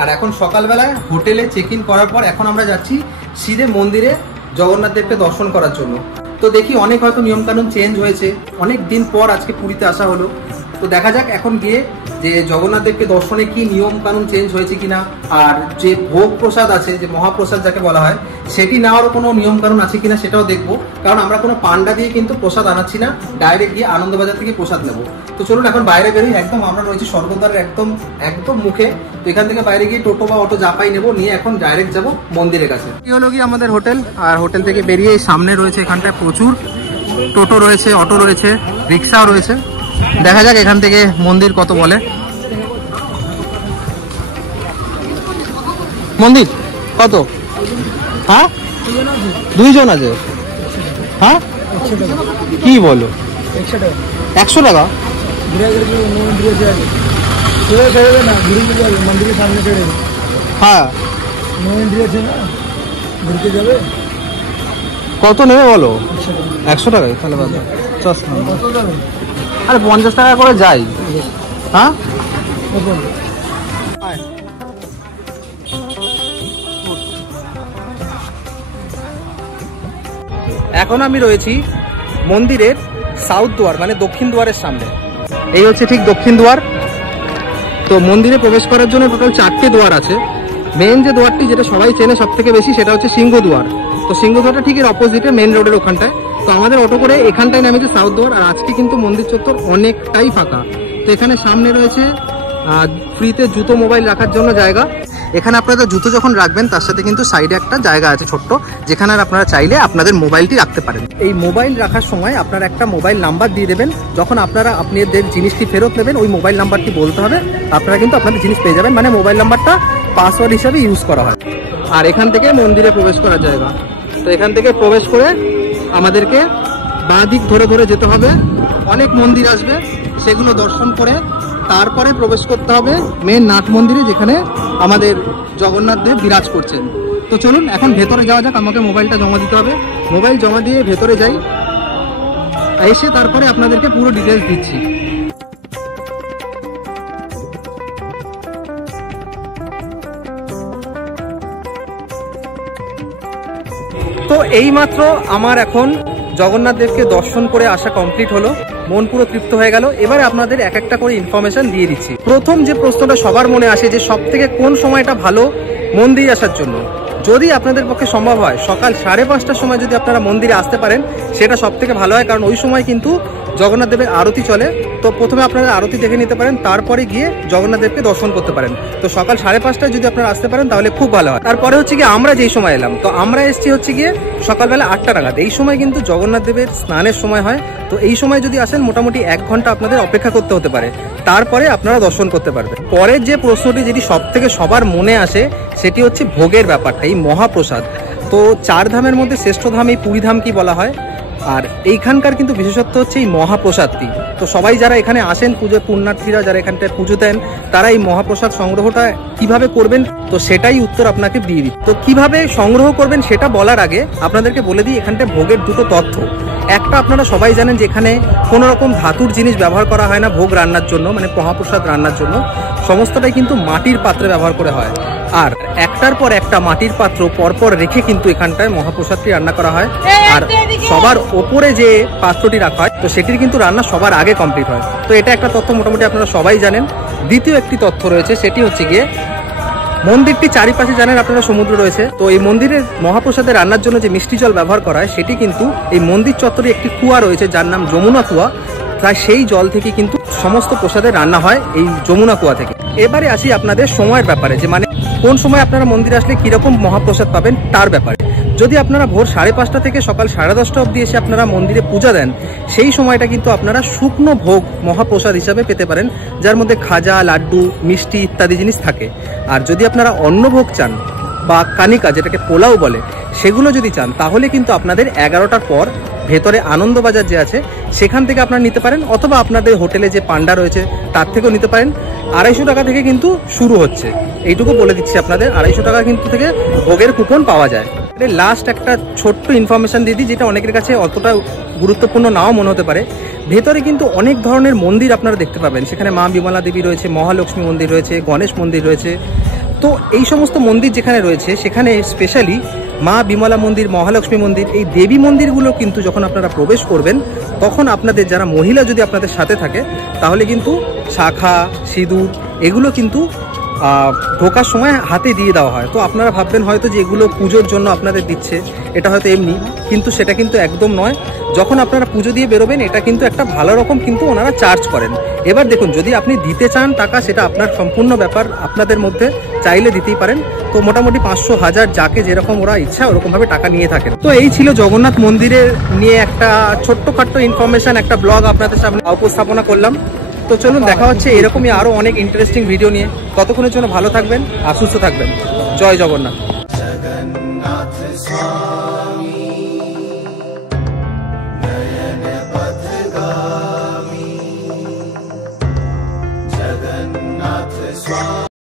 আর এখন সকালবেলায় হোটেলে চেক ইন করার পর এখন আমরা যাচ্ছি সিধে মন্দিরে জগন্নাথ দেবকে দর্শন করার জন্য। তো দেখি অনেক হয়তো নিয়মকানুন চেঞ্জ হয়েছে, অনেক দিন পর আজকে পুরীতে আসা হলো। তো দেখা যাক এখন গিয়ে যে জগন্নাথ দেবকে দর্শনে কি নিয়ম কানুন চেঞ্জ হয়েছে কিনা, আর যে ভোগ প্রসাদ আছে, যে মহাপ্রসাদ যাকে বলা হয়, সেটি নেওয়ারও কোনো নিয়ম কানুন আছে কিনা সেটাও দেখবো। কারণ আমরা কোনো পান্ডা দিয়ে কিন্তু প্রসাদ আনাচ্ছি না, ডাইরেক্ট গিয়ে আনন্দবাজার থেকে প্রসাদ নেবো। তো চলুন এখন বাইরে বেরোই। একদম আমরা রয়েছি স্বর্গদ্বারের একদম মুখে। তো এখান থেকে বাইরে গিয়ে টোটো বা অটো যা পাই নেবো, নিয়ে এখন ডাইরেক্ট যাবো মন্দিরের কাছে। কি হলো কি আমাদের হোটেল, আর হোটেল থেকে বেরিয়ে সামনে রয়েছে এখানটায় প্রচুর টোটো রয়েছে, অটো রয়েছে, রিক্সাও রয়েছে। দেখা যাক এখান থেকে মন্দির কত বলে। মন্দির কত? হ্যাঁ 2 জন আছে। হ্যাঁ কি বলো, 100 টাকা? হ্যাঁ কত নেবে বলো? 100 টাকায়? তাহলে আরে 50 টাকা করে যাই। হ্যাঁ এখন আমি রয়েছি মন্দিরের সাউথ দুয়ার মানে দক্ষিণ দুয়ারের সামনে। এই হচ্ছে ঠিক দক্ষিণ দুয়ার। তো মন্দিরে প্রবেশ করার জন্য টোটাল 4টে দুয়ার আছে। মেন যে দুয়ারটি যেটা সবাই চেনে সব থেকে বেশি, সেটা হচ্ছে সিংহ দুয়ার। তো সিংহ দুয়ারটা ঠিক এর অপোজিটে মেন রোডের ওখানটায়। তো আমাদের অটো করে এখানটায় নামেছে সাউথ দুয়ার। আর আজকে কিন্তু মন্দির চত্বর অনেকটাই ফাঁকা। তো এখানে সামনে রয়েছে ফ্রিতে জুতো মোবাইল রাখার জন্য জায়গা। এখানে আপনারা জুতো যখন রাখবেন তার সাথে কিন্তু সাইডে একটা জায়গা আছে ছোট্ট, যেখানে আপনারা চাইলে আপনাদের মোবাইলটি রাখতে পারেন। এই মোবাইল রাখার সময় আপনারা একটা মোবাইল নাম্বার দিয়ে দেবেন। যখন আপনারা আপনাদের জিনিসটি ফেরত নেবেন ওই মোবাইল নাম্বারটি বলতে হবে, আপনারা কিন্তু আপনাদের জিনিস পেয়ে যাবেন। মানে মোবাইল নাম্বারটা পাসওয়ার্ড হিসাবে ইউজ করা হয়। আর এখান থেকে মন্দিরে প্রবেশ করার জায়গা। তো এখান থেকে প্রবেশ করে আমাদেরকে বাঁ দিক ধরে ধরে যেতে হবে। অনেক মন্দির আসবে, সেগুলো দর্শন করে তারপরে প্রবেশ করতে হবে মেন নাট মন্দিরে, যেখানে আমাদের জগন্নাথ দেব বিরাজ করছেন। তো চলুন এখন ভেতরে যাওয়া যাক। আমাকে মোবাইলটা জমা দিতে হবে। মোবাইল জমা দিয়ে ভেতরে যাই, এসে তারপরে আপনাদেরকে পুরো ডিটেলস দিচ্ছি। তো এইমাত্র আমার এখন জগন্নাথ দেবকে দর্শন করে আসা কমপ্লিট হলো, মন পুরো তৃপ্ত হয়ে গেল। এবারে আপনাদের এক একটা করে ইনফরমেশন দিয়ে দিচ্ছি। প্রথম যে প্রশ্নটা সবার মনে আসে যে সব থেকে কোন সময়টা ভালো মন্দিরে আসার জন্য, যদি আপনাদের পক্ষে সম্ভব হয় সকাল 5:30টার সময় যদি আপনারা মন্দিরে আসতে পারেন সেটা সব থেকে ভালো হয়। কারণ ওই সময় কিন্তু জগন্নাথ দেবের আরতি চলে। তো প্রথমে আপনারা আরতি দেখে নিতে পারেন, তারপরে গিয়ে জগন্নাথ দেবকে দর্শন করতে পারেন। তো সকাল 5:30টায় যদি আপনারা আসতে পারেন তাহলে খুব ভালো হয়। তারপরে হচ্ছে গিয়ে আমরা যেই সময় এলাম, তো আমরা এসেছি হচ্ছে গিয়ে সকালবেলা 8টা নাগাদ। এই সময় কিন্তু জগন্নাথ দেবের স্নানের সময় হয়। তো এই সময় যদি আসেন মোটামুটি 1 ঘন্টা আপনাদের অপেক্ষা করতে হতে পারে, তারপরে আপনারা দর্শন করতে পারবেন। পরের যে প্রশ্নটি যেটি সব থেকে সবার মনে আসে সেটি হচ্ছে ভোগের ব্যাপারটা, এই মহাপ্রসাদ। তো 4 ধামের মধ্যে শ্রেষ্ঠ ধাম এই পুরী ধাম কি বলা হয়। আর এইখানকার কিন্তু বিশেষত্ব হচ্ছে এই মহাপ্রসাদটি। তো সবাই যারা এখানে আসেন পুণ্যার্থীরা যারা এখানটায় পুজো দেন, তারা এই মহাপ্রসাদ সংগ্রহটা কিভাবে করবেন তো সেটাই উত্তর আপনাকে দিয়ে দিই। তো কিভাবে সংগ্রহ করবেন সেটা বলার আগে আপনাদেরকে বলে দিই এখানটায় ভোগের দুটো তথ্য। একটা, আপনারা সবাই জানেন যে এখানে কোনো রকম ধাতুর জিনিস ব্যবহার করা হয় না ভোগ রান্নার জন্য, মানে মহাপ্রসাদ রান্নার জন্য সমস্তটাই কিন্তু মাটির পাত্রে ব্যবহার করা হয়। আর একটার পর একটা মাটির পাত্র পরপর রেখে কিন্তু এখানটায় মহাপ্রসাদটি রান্না করা হয়। আর সবার ওপরে যে পাত্রটি রাখা হয় তো সেটির কিন্তু রান্না সবার আগে কমপ্লিট হয়। তো এটা একটা তথ্য মোটামুটি আপনারা সবাই জানেন। দ্বিতীয় একটি তথ্য রয়েছে, সেটি হচ্ছে গিয়ে মন্দিরটি চারিপাশে জানেন আপনারা সমুদ্র রয়েছে। তো এই মন্দিরের মহাপ্রসাদে রান্নার জন্য যে মিষ্টি জল ব্যবহার করা হয় সেটি কিন্তু এই মন্দির চত্বরে একটি কুয়া রয়েছে যার নাম যমুনা কুয়া। তাই সেই জল থেকে কিন্তু সমস্ত প্রসাদের রান্না হয় এই যমুনা কুয়া থেকে। এবারে আসি আপনাদের সময়ের ব্যাপারে, যে মানে কোন সময় আপনারা মন্দিরে আসলে কিরকম মহাপ্রসাদ পাবেন তার ব্যাপারে। যদি আপনারা ভোর 5:30টা থেকে সকাল 10:30 অবধি এসে আপনারা মন্দিরে পূজা দেন, সেই সময়টা কিন্তু আপনারা শুকনো ভোগ মহাপ্রসাদ হিসাবে পেতে পারেন, যার মধ্যে খাজা, লাড্ডু, মিষ্টি ইত্যাদি জিনিস থাকে। আর যদি আপনারা অন্নভোগ চান বা কানিকা, যেটাকে পোলাও বলে, সেগুলো যদি চান তাহলে কিন্তু আপনাদের 11টার পর ভেতরে আনন্দবাজার যে আছে সেখান থেকে আপনারা নিতে পারেন, অথবা আপনাদের হোটেলে যে পান্ডা রয়েছে তার থেকেও নিতে পারেন। 250 টাকা থেকে কিন্তু শুরু হচ্ছে, এইটুকু বলে দিচ্ছি আপনাদের। 250 টাকা কিন্তু থেকে ভোগের কুপন পাওয়া যায়। লাস্ট একটা ছোট্ট ইনফরমেশন দিয়ে দিই, যেটা অনেকের কাছে অতটা গুরুত্বপূর্ণ নাও মনে হতে পারে। ভেতরে কিন্তু অনেক ধরনের মন্দির আপনারা দেখতে পাবেন। সেখানে মা বিমলা দেবী রয়েছে, মহালক্ষ্মী মন্দির রয়েছে, গণেশ মন্দির রয়েছে, তো এই সমস্ত মন্দির যেখানে রয়েছে সেখানে স্পেশালি মা বিমলা মন্দির, মহালক্ষ্মী মন্দির, এই দেবী মন্দিরগুলো কিন্তু যখন আপনারা প্রবেশ করবেন তখন আপনাদের যারা মহিলা যদি আপনাদের সাথে থাকে তাহলে কিন্তু শাখা, সিঁদুর এগুলো কিন্তু ঢোকার সময় হাতে দিয়ে দেওয়া হয়। তো আপনারা ভাববেন হয়তো যে এগুলো পুজোর জন্য আপনাদের দিচ্ছে, এটা হয়তো এমনি, কিন্তু সেটা কিন্তু একদম নয়। যখন আপনারা পুজো দিয়ে বেরোবেন এটা কিন্তু একটা ভালো রকম কিন্তু ওনারা চার্জ করেন। এবার দেখুন, যদি আপনি দিতে চান টাকা সেটা আপনার সম্পূর্ণ ব্যাপার, আপনাদের মধ্যে চাইলে দিতেই পারেন। তো মোটামুটি 500, 1000 যাকে যেরকম ওরা ইচ্ছা ওরকমভাবে টাকা নিয়ে থাকেন। তো এই ছিল জগন্নাথ মন্দিরের নিয়ে একটা ছোট্টখাট্ট ইনফরমেশন, একটা ব্লগ আপনাদের সামনে উপস্থাপনা করলাম। তো চলুন, দেখা হচ্ছে এরকমই আরো অনেক ইন্টারেস্টিং ভিডিও নিয়ে। ততক্ষণের জন্য ভালো থাকবেন আর সুস্থ থাকবেন। জয় জগন্নাথ।